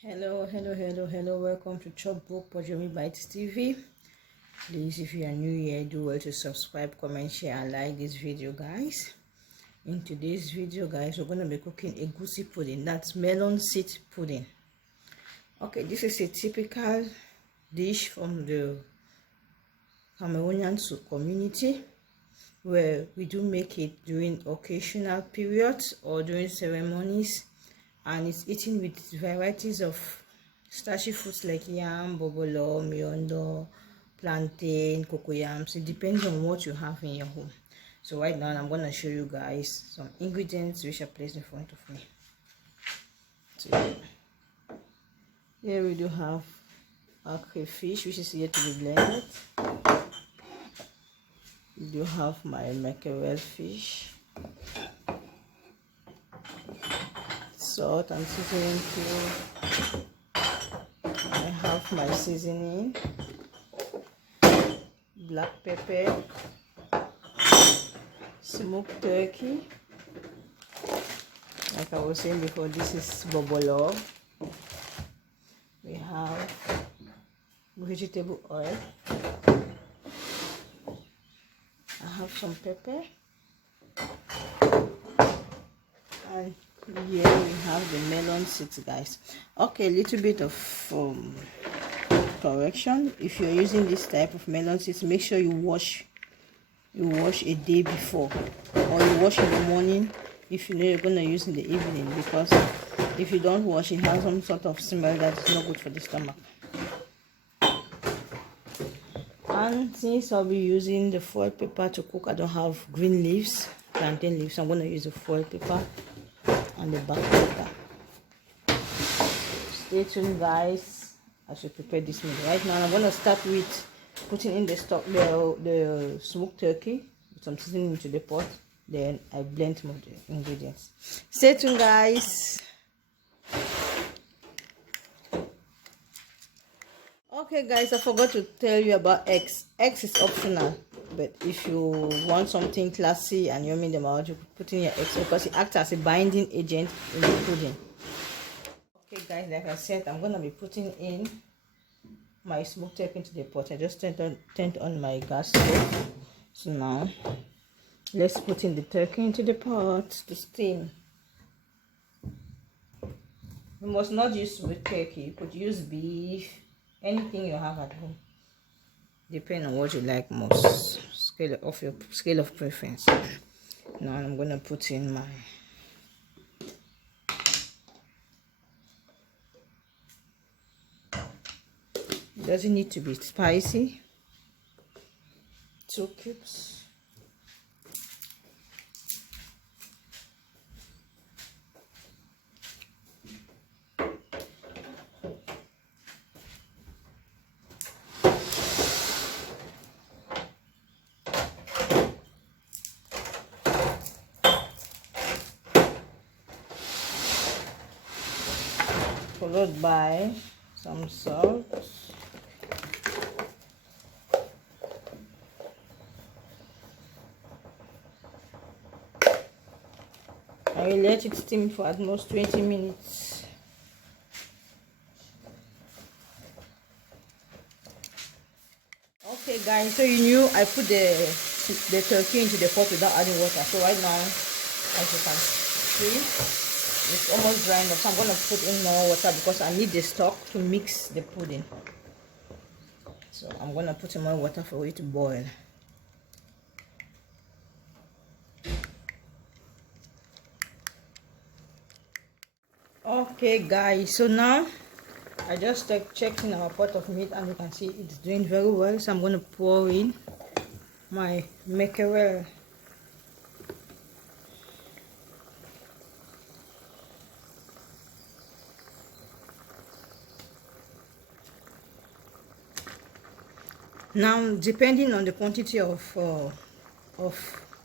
Hello, welcome to Chopbook Pojomi Bites TV. Please, if you are new here, do well to subscribe, comment, share and like this video, guys. In today's video, guys, we're going to be cooking Egusi pudding. That's melon seed pudding. Okay, this is a typical dish from the Cameroonian community, where we do make it during occasional periods or during ceremonies, and it's eaten with varieties of starchy foods like yam, bobolo, miondo, plantain, cocoyams. It depends on what you have in your home. So right now I'm going to show you guys some ingredients which are placed in front of me. So here we do have our crayfish, which is yet to be blended. We do have my mackerel fish, salt and seasoning cube. I have my seasoning, black pepper, smoked turkey. Like I was saying before, this is bobolo. We have vegetable oil. I have some pepper, and here we have the melon seeds, guys. Okay, a little bit of correction. If you're using this type of melon seeds, make sure you wash a day before, or you wash in the morning if you know you're going to use in the evening, because if you don't wash, it has some sort of smell that is not good for the stomach. And since I'll be using the foil paper to cook, I don't have green leaves, plantain leaves, so I'm going to use the foil paper and the black pepper. Stay tuned, guys, as we prepare this meal. Right now I'm going to start with putting in the stock, the smoked turkey with some seasoning into the pot. Then I blend some of the ingredients. Stay tuned, guys. Okay, guys, I forgot to tell you about eggs. Eggs is optional, but if you want something classy and you mean them out, you put in your eggs, because it acts as a binding agent in the pudding. Okay, guys, like I said, I'm gonna be putting in my smoked turkey into the pot. I just turned on my gas stove. So now let's put in the turkey into the pot to steam. You must not use with turkey. You could use beef, anything you have at home, depending on what you like most, scale of preference. Now I'm gonna put in my doesn't need to be spicy. 2 cubes. Followed by some salt. I will let it steam for at most 20 minutes. Okay, guys, so you knew I put the turkey into the pot without adding water. So right now, as you can see, it's almost dry enough. So I'm going to put in more water because I need the stock to mix the pudding. So I'm going to put in more water for it to boil. Okay, guys, so now I just checked in our pot of meat, and you can see it's doing very well. So I'm going to pour in my mackerel. Now, depending on the quantity of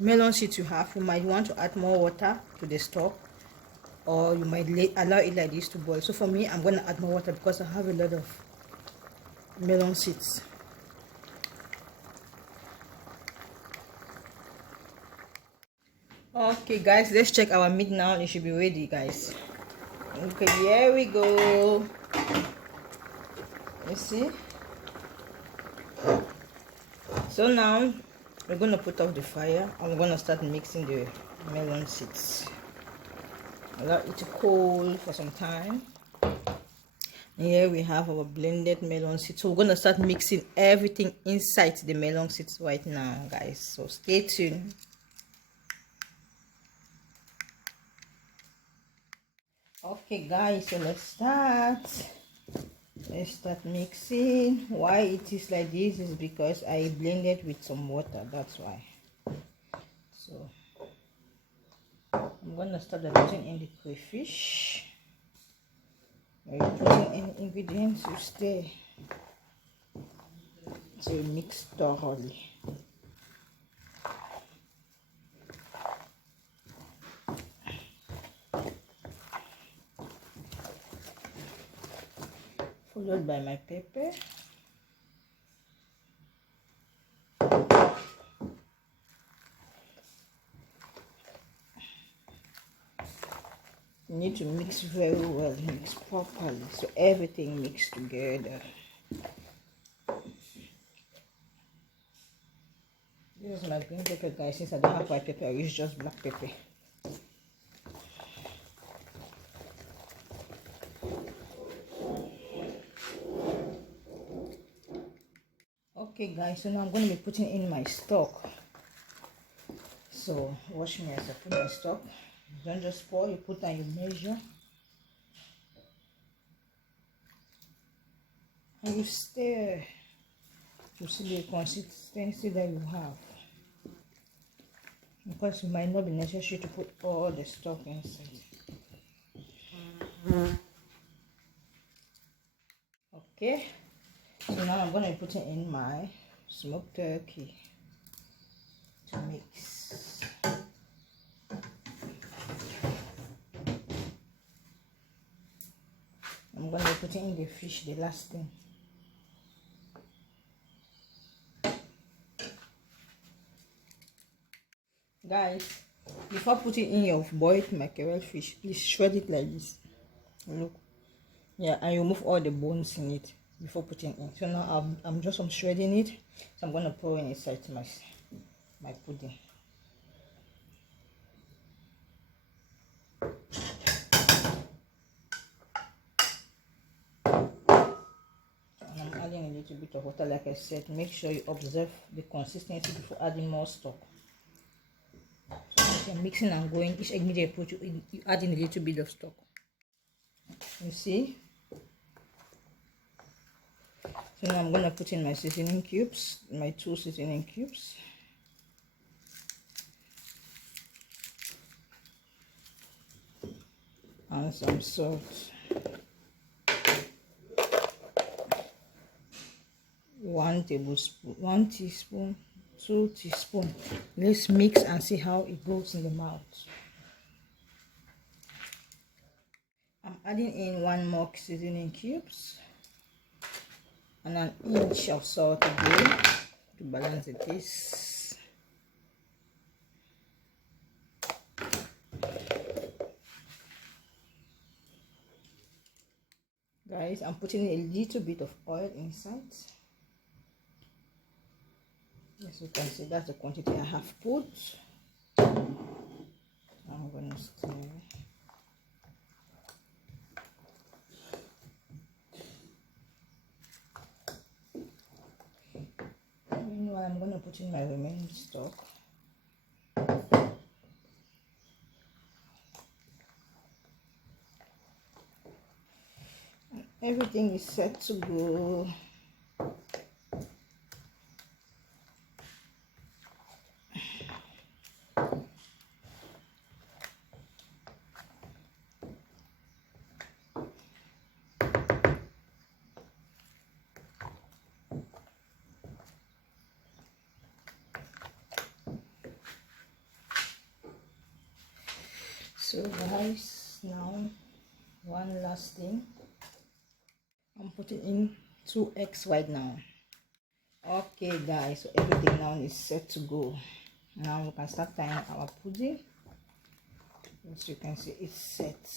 melon seeds you have, you might want to add more water to the stock, or you might allow it like this to boil. So for me, I'm going to add more water because I have a lot of melon seeds. Okay, guys, let's check our meat now. It should be ready, guys. Okay, here we go. You see? So now we're gonna put off the fire and we're gonna start mixing the melon seeds. Allow it to cool for some time. Here we have our blended melon seeds. So we're gonna start mixing everything inside the melon seeds right now, guys. So stay tuned. Okay, guys, so let's start mixing. Why it is like this is because I blended with some water, that's why. So I'm gonna start putting in the crayfish. When you're putting in ingredients, you stir so you mix thoroughly. Followed by my pepper. You need to mix very well, mix properly so everything mixed together. This is my green pepper, guys. Since I don't have white pepper, I use just black pepper. Okay, guys, so now I'm going to be putting in my stock. So watch me as I put my stock. Don't just pour, you put and you measure. And you stir to see the consistency that you have. Because it might not be necessary to put all the stock inside. Okay, so now I'm going to be putting in my smoked turkey to mix. I'm going to be putting in the fish, the last thing. Guys, before putting in your boiled mackerel fish, please shred it like this. Look, yeah, and you remove all the bones in it before putting in. So now I'm just shredding it. So I'm gonna pour in inside my pudding. And I'm adding a little bit of water, like I said. Make sure you observe the consistency before adding more stock. So you're mixing and going, each ingredient you add in a little bit of stock. You see? So now I'm gonna put in my seasoning cubes, my 2 seasoning cubes. And some salt. 1 tablespoon, 1 teaspoon, 2 teaspoons. Let's mix and see how it goes in the mouth. I'm adding in 1 more seasoning cubes and an inch of salt again to balance the taste. Guys, I'm putting a little bit of oil inside. As you can see, that's the quantity I have put. I'm going to stir. Meanwhile, I'm going to put in my remaining stock. And everything is set to go. So guys, now one last thing. I'm putting in 2 eggs right now. Okay guys, so everything now is set to go. Now we can start tying our pudding. As you can see, it's set.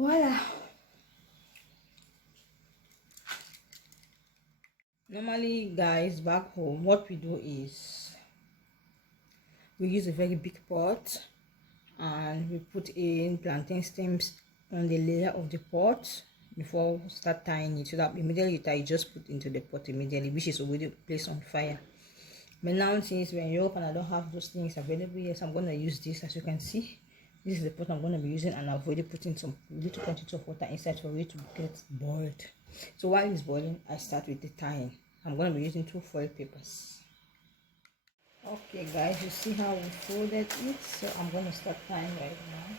Voila. Normally, guys, back home, what we do is we use a very big pot and we put in plantain stems on the layer of the pot before we start tying it, so that immediately you tie, you just put into the pot immediately, which is already placed on fire. But now, since we're in Europe and I don't have those things available, yes, I'm going to use this. As you can see, this is the pot I'm going to be using, and I've already put in some little quantity of water inside for it to get boiled. So while it's boiling, I start with the tying. I'm going to be using 2 foil papers. Okay guys, you see how we folded it, so I'm going to start tying right now.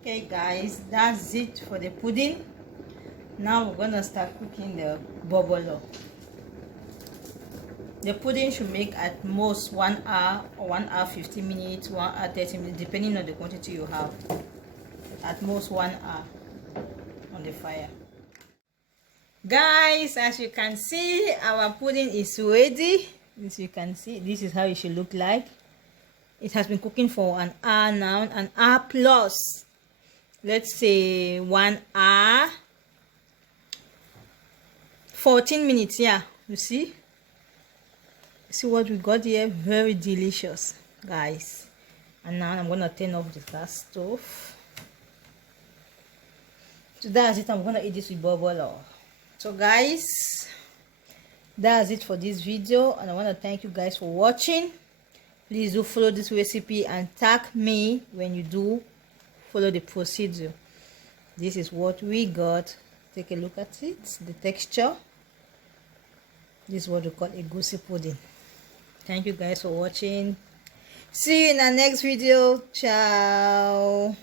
Okay guys, that's it for the pudding. Now we're gonna start cooking the bobolo. The pudding should make at most 1 hour or 1 hour 50 minutes, 1 hour 30 minutes, depending on the quantity you have. At most 1 hour on the fire. Guys, as you can see, our pudding is ready. As you can see, this is how it should look like. It has been cooking for an hour now, an hour plus. Let's say 1 hour 14 minutes. Yeah, you see what we got here? Very delicious, guys. And now I'm gonna turn off the gas stove. So that's it. I'm gonna eat this with bubble. So guys, that's it for this video, and I want to thank you guys for watching. Please do follow this recipe and tag me when you do follow the procedure. This is what we got. Take a look at it, the texture. This is what we call Egusi pudding. Thank you guys for watching. See you in the next video. Ciao.